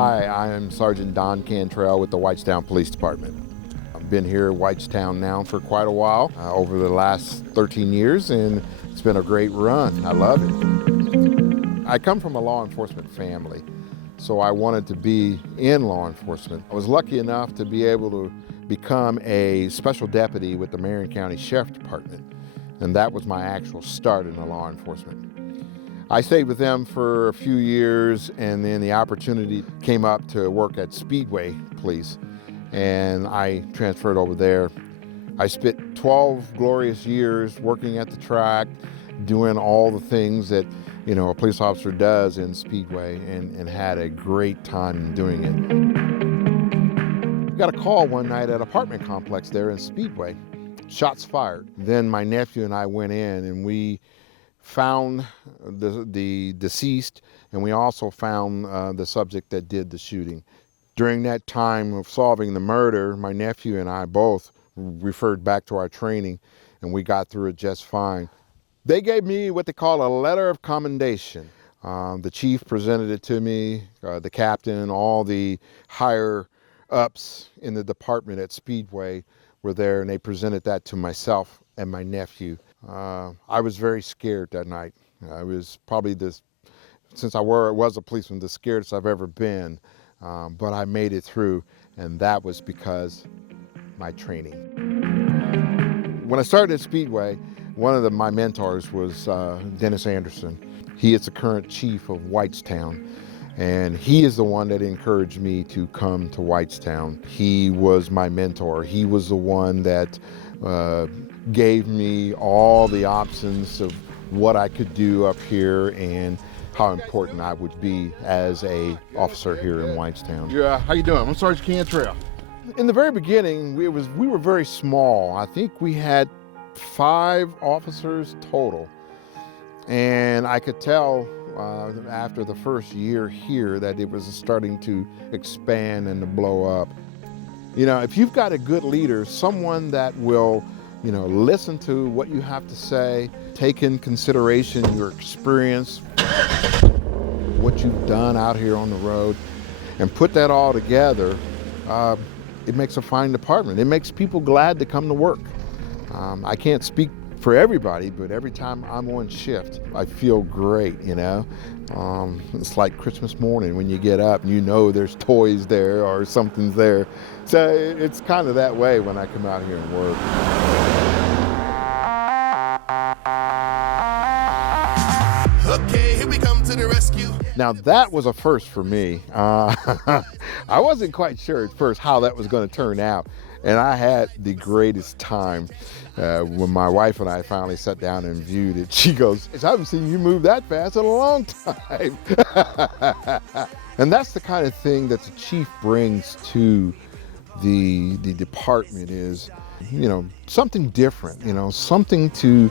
Hi, I am Sergeant Don Cantrell with the Whitestown Police Department. I've been here at Whitestown now for quite a while, over the last 13 years, and it's been a great run. I love it. I come from a law enforcement family, so I wanted to be in law enforcement. I was lucky enough to be able to become a special deputy with the Marion County Sheriff Department, and that was my actual start in the law enforcement. I stayed with them for a few years, and then the opportunity came up to work at Speedway Police, and I transferred over there. I spent 12 glorious years working at the track, doing all the things that a police officer does in Speedway, and had a great time doing it. Got a call one night at an apartment complex there in Speedway. Shots fired. Then my nephew and I went in, and we found the deceased, and we also found the subject that did the shooting. During that time of solving the murder, my nephew and I both referred back to our training, and we got through it just fine. They gave me what they call a letter of commendation. The chief presented it to me, the captain, all the higher ups in the department at Speedway were there, and they presented that to myself and my nephew. I was very scared that night. I was probably, since I was a policeman, the scariest I've ever been. But I made it through, and that was because my training. When I started at Speedway, one of my mentors was Dennis Anderson. He is the current chief of Whitestown, and he is the one that encouraged me to come to Whitestown. He was my mentor. He was the one that gave me all the options of what I could do up here and how important I would be as a officer here in Whitestown. Yeah, how you doing? I'm Sergeant Cantrell. In the very beginning, we were very small. I think we had 5 officers total, and I could tell after the first year here that it was starting to expand and to blow up. If you've got a good leader, someone that will listen to what you have to say, take in consideration your experience, what you've done out here on the road, and put that all together, it makes a fine department. It makes people glad to come to work. I can't speak for everybody, but every time I'm on shift, I feel great, It's like Christmas morning when you get up and there's toys there or something's there. So it's kind of that way when I come out here and work. Okay, here we come to the rescue. Now that was a first for me. I wasn't quite sure at first how that was going to turn out, and I had the greatest time when my wife and I finally sat down and viewed it. She goes, "I haven't seen you move that fast in a long time." And that's the kind of thing that the chief brings to the department is, something different, something to,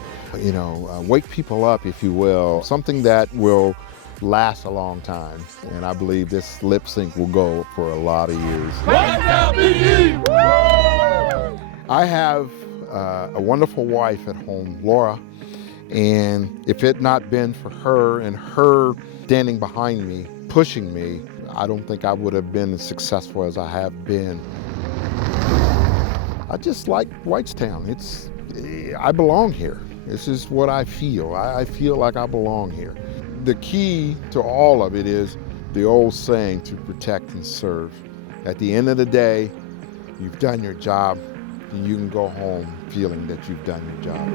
wake people up, if you will, something that will last a long time. And I believe this lip sync will go for a lot of years. I have a wonderful wife at home, Laura, and if it not been for her and her standing behind me, pushing me, I don't think I would have been as successful as I have been. I just like Whitestown. I belong here. This is what I feel. I feel like I belong here. The key to all of it is the old saying, to protect and serve. At the end of the day, you've done your job, and you can go home feeling that you've done your job.